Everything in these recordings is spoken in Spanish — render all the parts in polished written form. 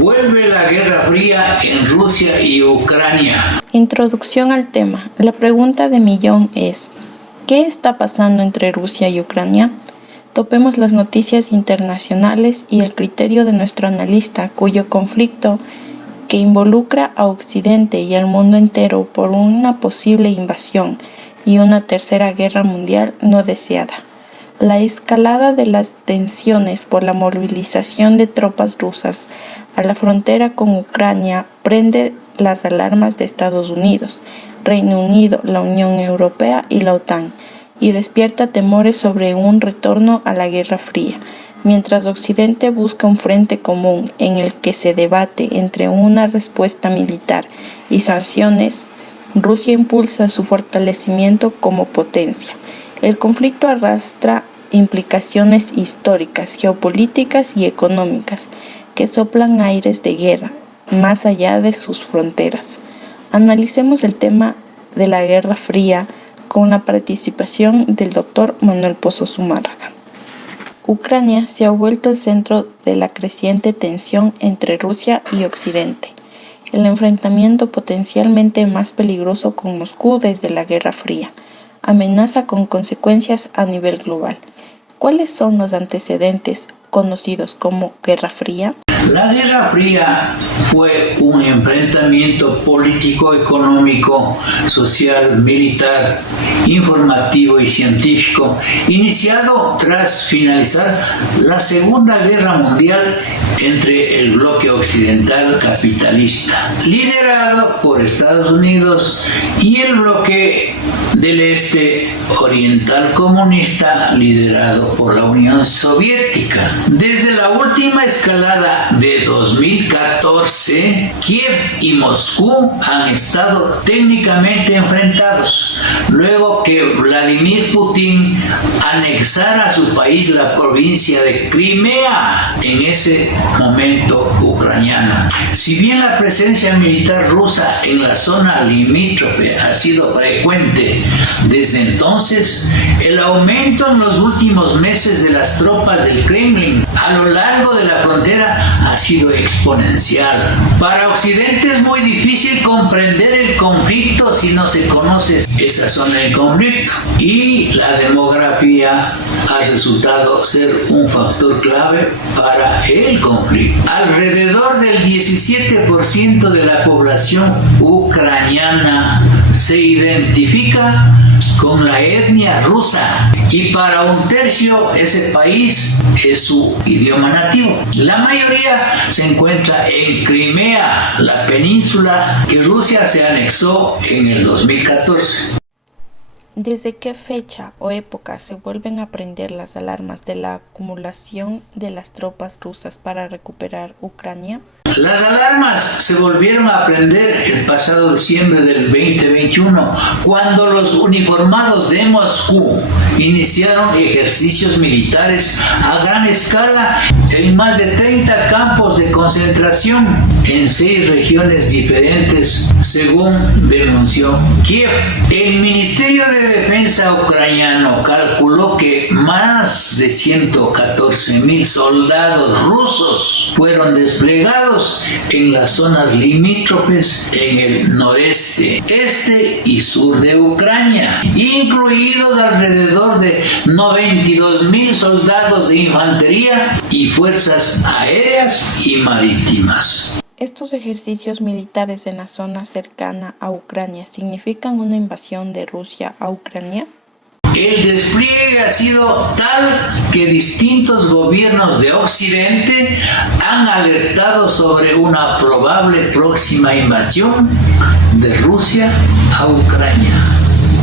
Vuelve la Guerra Fría en Rusia y Ucrania. Introducción al tema. La pregunta de millón es: ¿qué está pasando entre Rusia y Ucrania? Topemos las noticias internacionales y el criterio de nuestro analista, cuyo conflicto, que involucra a Occidente y al mundo entero por una posible invasión y una tercera guerra mundial no deseada. La escalada de las tensiones por la movilización de tropas rusas a la frontera con Ucrania prende las alarmas de Estados Unidos, Reino Unido, la Unión Europea y la OTAN, y despierta temores sobre un retorno a la Guerra Fría, mientras Occidente busca un frente común en el que se debate entre una respuesta militar y sanciones. Rusia impulsa su fortalecimiento como potencia. El conflicto arrastra implicaciones históricas, geopolíticas y económicas que soplan aires de guerra más allá de sus fronteras. Analicemos el tema de la Guerra Fría con la participación del Dr. Manuel Pozo Zumárraga. Ucrania se ha vuelto el centro de la creciente tensión entre Rusia y Occidente, el enfrentamiento potencialmente más peligroso con Moscú desde la Guerra Fría, amenaza con consecuencias a nivel global. ¿Cuáles son los antecedentes conocidos como Guerra Fría? La Guerra Fría fue un enfrentamiento político, económico, social, militar, informativo y científico, iniciado tras finalizar la Segunda Guerra Mundial entre el bloque occidental capitalista, liderado por Estados Unidos, y el bloque del este oriental comunista, liderado por la Unión Soviética. Desde la última escalada de 2014, Kiev y Moscú han estado técnicamente enfrentados, luego que Vladimir Putin anexara a su país la provincia de Crimea, en ese momento ucraniana. Si bien la presencia militar rusa en la zona limítrofe ha sido frecuente desde entonces, el aumento en los últimos meses de las tropas del Kremlin a lo largo de la frontera ha sido exponencial. Para Occidente es muy difícil comprender el conflicto si no se conoce esa zona del conflicto, y la demografía ha resultado ser un factor clave para el conflicto. Alrededor del 17% de la población ucraniana se identifica con la etnia rusa, y para un tercio ese país es su idioma nativo. La mayoría se encuentra en Crimea, la península que Rusia se anexó en el 2014. ¿Desde qué fecha o época se vuelven a prender las alarmas de la acumulación de las tropas rusas para recuperar Ucrania? Las alarmas se volvieron a prender el pasado diciembre del 2021, cuando los uniformados de Moscú iniciaron ejercicios militares a gran escala en más de 30 campos de concentración en 6 regiones diferentes, según denunció Kiev. El Ministerio de Defensa ucraniano calculó que más de 114,000 soldados rusos fueron desplegados en las zonas limítrofes en el noreste, este y sur de Ucrania, incluidos alrededor de 92,000 soldados de infantería y fuerzas aéreas y marítimas. ¿Estos ejercicios militares en la zona cercana a Ucrania significan una invasión de Rusia a Ucrania? El despliegue ha sido tal que distintos gobiernos de Occidente han alertado sobre una probable próxima invasión de Rusia a Ucrania.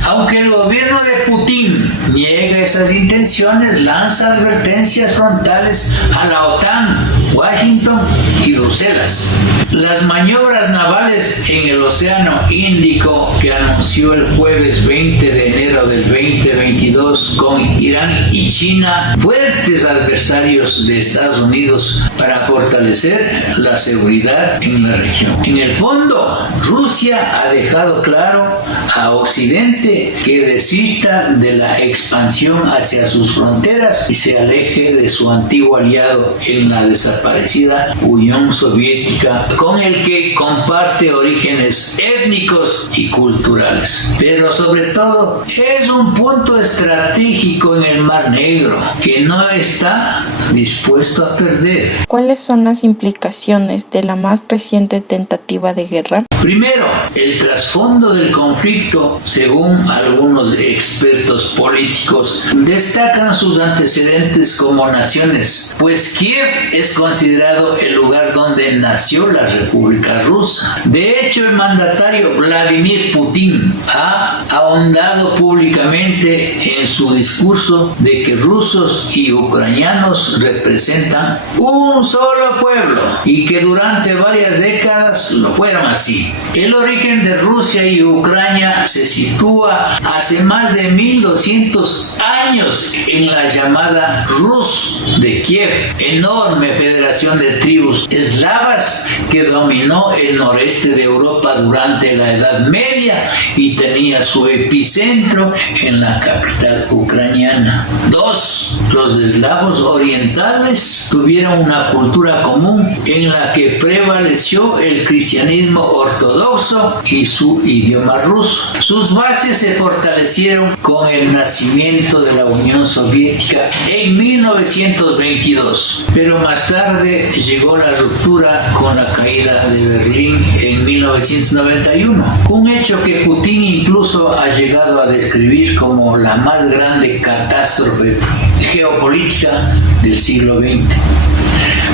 Aunque el gobierno de Putin niega esas intenciones, lanza advertencias frontales a la OTAN, Washington y Bruselas. Las maniobras navales en el Océano Índico que anunció el jueves 20 de enero del 2022 con Irán y China, fuertes adversarios de Estados Unidos, para fortalecer la seguridad en la región. En el fondo, Rusia ha dejado claro a Occidente que desista de la expansión hacia sus fronteras y se aleje de su antiguo aliado en la desaparecida Unión Unión Soviética, con el que comparte orígenes étnicos y culturales. Pero sobre todo es un punto estratégico en el Mar Negro que no está dispuesto a perder. ¿Cuáles son las implicaciones de la más reciente tentativa de guerra? Primero, el trasfondo del conflicto, según algunos expertos políticos, destacan sus antecedentes como naciones, pues Kiev es considerado el lugar donde nació la República Rusa. De hecho, el mandatario Vladimir Putin ha ahondado públicamente en su discurso de que rusos y ucranianos representan un solo pueblo y que durante varias décadas lo fueron así. El origen de Rusia y Ucrania se sitúa hace más de 1200 años en la llamada Rus de Kiev, enorme federación de tribus eslavas que dominó el noreste de Europa durante la Edad Media y tenía su epicentro en la capital ucraniana. 2. Los eslavos orientales tuvieron una cultura común en la que prevaleció el cristianismo ortodoxo y su idioma ruso. Sus bases se fortalecieron con el nacimiento de la Unión Soviética en 1922, pero más tarde llegó la ruptura con la caída de Berlín en 1991, un hecho que Putin incluso ha llegado a describir como la más grande catástrofe geopolítica del siglo XX.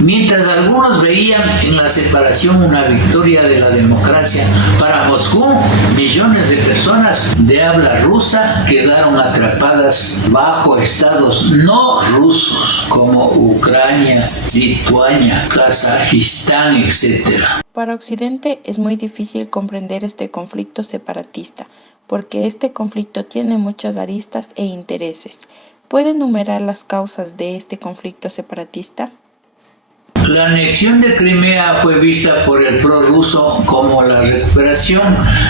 Mientras algunos veían en la separación una victoria de la democracia, para Moscú, millones de personas de habla rusa quedaron atrapadas bajo estados no rusos como Ucrania, Lituania, Kazajistán, etc. Para Occidente es muy difícil comprender este conflicto separatista, porque este conflicto tiene muchas aristas e intereses. ¿Puede enumerar las causas de este conflicto separatista? La anexión de Crimea fue vista por el prorruso como la recuperación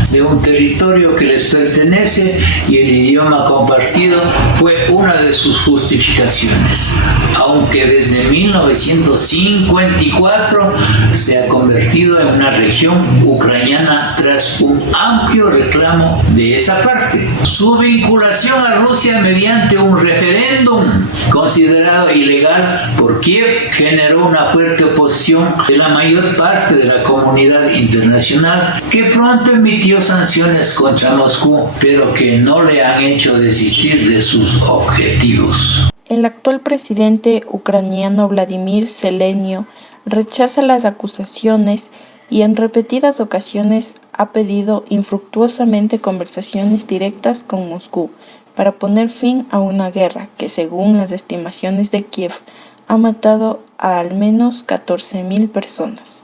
de un territorio que les pertenece y el idioma compartido fue una de sus justificaciones, aunque desde 1954 se ha convertido en una región ucraniana tras un amplio reclamo de esa parte. Su vinculación a Rusia mediante un referéndum considerado ilegal por Kiev generó una fuerte oposición de la mayor parte de la comunidad internacional, que pronto emitió sanciones contra Moscú, pero que no le han hecho desistir de sus objetivos. El actual presidente ucraniano Vladimir Zelenskiy rechaza las acusaciones y en repetidas ocasiones ha pedido infructuosamente conversaciones directas con Moscú para poner fin a una guerra que, según las estimaciones de Kiev, ha matado a al menos 14.000 personas.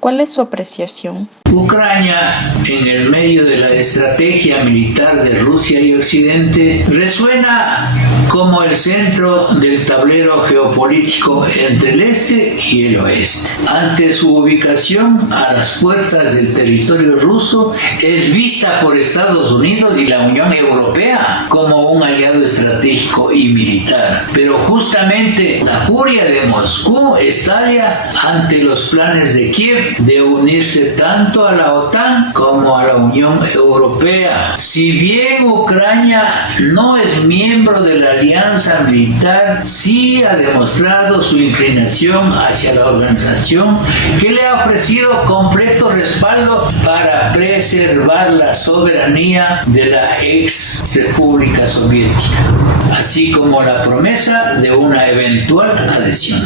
¿Cuál es su apreciación? Ucrania, en el medio de la estrategia militar de Rusia y Occidente, resuena como el centro del tablero geopolítico entre el este y el oeste. Ante su ubicación a las puertas del territorio ruso, es vista por Estados Unidos y la Unión Europea como un aliado estratégico y militar. Pero justamente la furia de Moscú estalla ante los planes de Kiev de unirse tanto a la OTAN como a la Unión Europea. Si bien Ucrania no es miembro de la alianza militar, sí ha demostrado su inclinación hacia la organización, que le ha ofrecido completo respaldo para preservar la soberanía de la ex República Soviética, así como la promesa de una eventual adhesión.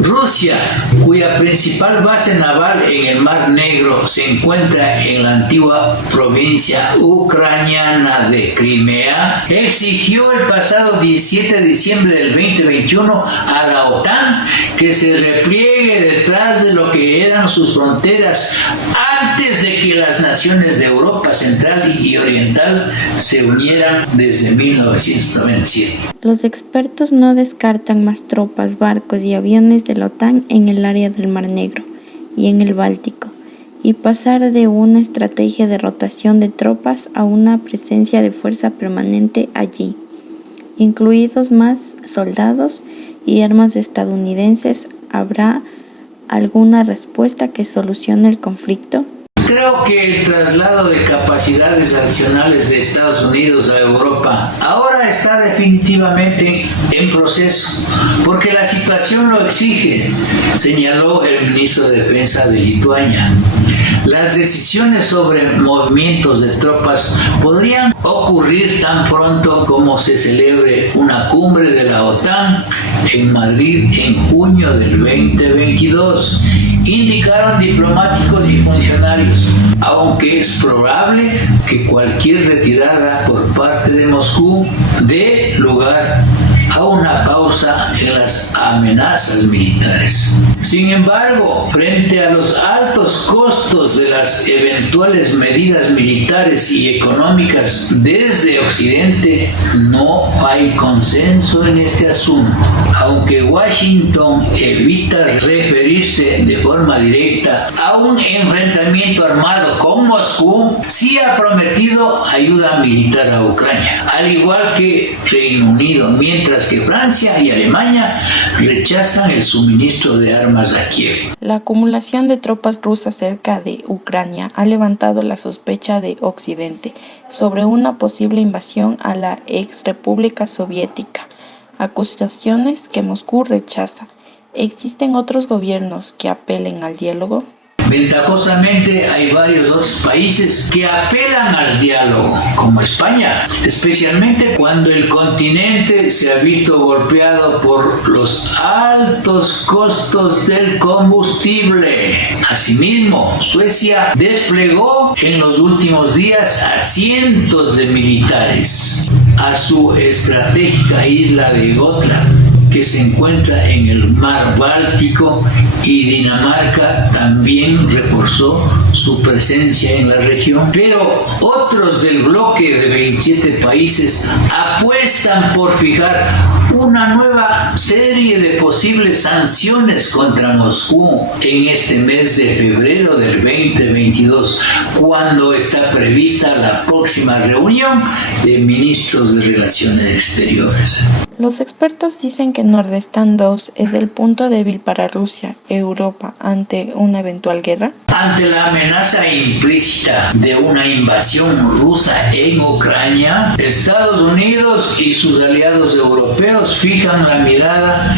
Rusia, cuya principal base naval en el Mar Negro se encuentra en la antigua provincia ucraniana de Crimea, exigió el pasado 17 de diciembre del 2021 a la OTAN que se repliegue detrás de lo que eran sus fronteras antes de que las naciones de Europa Central y Oriental se unieran desde 1997. Los expertos no descartan más tropas, barcos y aviones de la OTAN en el área del Mar Negro y en el Báltico, y pasar de una estrategia de rotación de tropas a una presencia de fuerza permanente allí, incluidos más soldados y armas estadounidenses. Habrá alguna respuesta que solucione el conflicto? Creo que el traslado de capacidades adicionales de Estados Unidos a Europa ahora está definitivamente en proceso, porque la situación lo exige, señaló el ministro de Defensa de Lituania. Las decisiones sobre movimientos de tropas podrían ocurrir tan pronto como se celebre una cumbre de la OTAN en Madrid en junio del 2022, indicaron diplomáticos y funcionarios, aunque es probable que cualquier retirada por parte de Moscú dé lugar a una pausa en las amenazas militares. Sin embargo, frente a los altos costos de las eventuales medidas militares y económicas desde Occidente, no hay consenso en este asunto. Aunque Washington evita referirse de forma directa a un enfrentamiento armado con Moscú, sí ha prometido ayuda militar a Ucrania, al igual que Reino Unido, mientras que Francia y Alemania rechazan el suministro de armas a Kiev. La acumulación de tropas rusas cerca de Ucrania ha levantado la sospecha de Occidente sobre una posible invasión a la ex República Soviética, acusaciones que Moscú rechaza. ¿Existen otros gobiernos que apelen al diálogo? Ventajosamente hay varios otros países que apelan al diálogo, como España, especialmente cuando el continente se ha visto golpeado por los altos costos del combustible. Asimismo, Suecia desplegó en los últimos días a cientos de militares a su estratégica isla de Gotland, que se encuentra en el mar Báltico, y Dinamarca también reforzó su presencia en la región. Pero otros del bloque de 27 países apuestan por fijar una nueva serie de posibles sanciones contra Moscú en este mes de febrero del 2022, cuando está prevista la próxima reunión de ministros de Relaciones Exteriores. Los expertos dicen que Nordestán 2 es el punto débil para Rusia y Europa ante una eventual guerra. Ante la amenaza implícita de una invasión rusa en Ucrania, Estados Unidos y sus aliados europeos fijan la mirada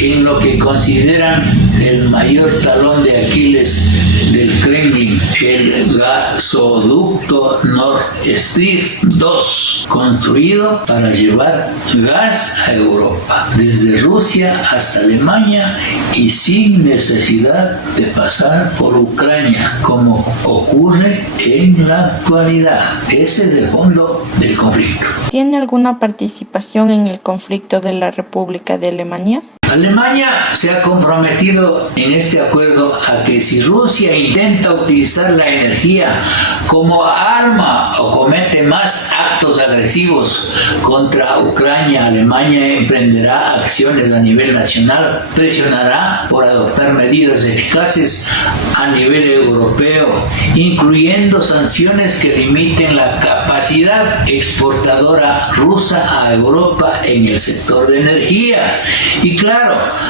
en lo que consideran el mayor talón de Aquiles del Kremlin, el gasoducto Nord Stream 2, construido para llevar gas a Europa, desde Rusia hasta Alemania y sin necesidad de pasar por Ucrania, como ocurre en la actualidad. Ese es el fondo del conflicto. ¿Tiene alguna participación en el conflicto de la República de Alemania? Alemania se ha comprometido en este acuerdo a que si Rusia intenta utilizar la energía como arma o comete más actos agresivos contra Ucrania, Alemania emprenderá acciones a nivel nacional, presionará por adoptar medidas eficaces a nivel europeo, incluyendo sanciones que limiten la capacidad exportadora rusa a Europa en el sector de energía. Y claro,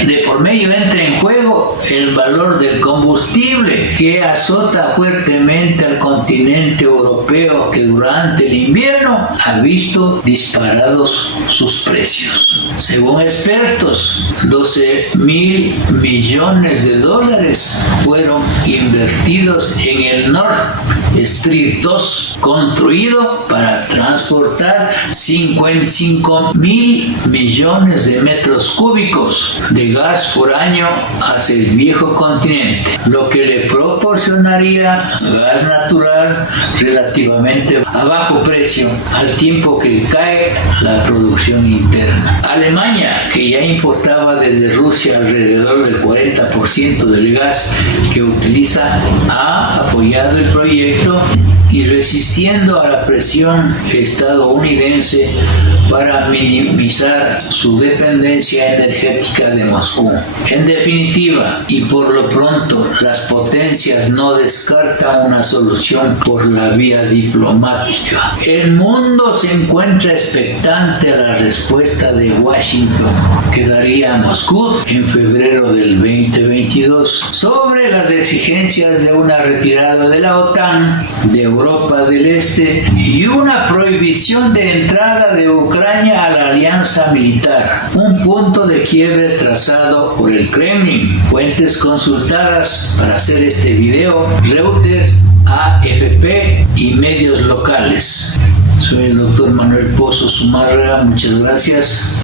de por medio entra en juego el valor del combustible, que azota fuertemente al continente europeo, que durante el invierno ha visto disparados sus precios. Según expertos, 12.000 millones de dólares fueron invertidos en el Nord Stream 2, construido para transportar 55.000 millones de metros cúbicos de gas por año hacia el viejo continente, lo que le proporcionaría gas natural relativamente a bajo precio, al tiempo que cae la producción interna. Alemania, que ya importaba desde Rusia alrededor del 40% del gas que utiliza, ha apoyado el proyecto y resistiendo a la presión estadounidense para minimizar su dependencia energética de Moscú. En definitiva, y por lo pronto, las potencias no descartan una solución por la vía diplomática. El mundo se encuentra expectante a la respuesta de Washington que daría a Moscú en febrero del 2022 sobre las exigencias de una retirada de la OTAN, de Europa del Este y una prohibición de entrada de Ucrania a la alianza militar, un punto de quiebre trazado por el Kremlin. Fuentes consultadas para hacer este video: Reuters, AFP y medios locales. Soy el doctor Manuel Pozo Zumárraga, muchas gracias.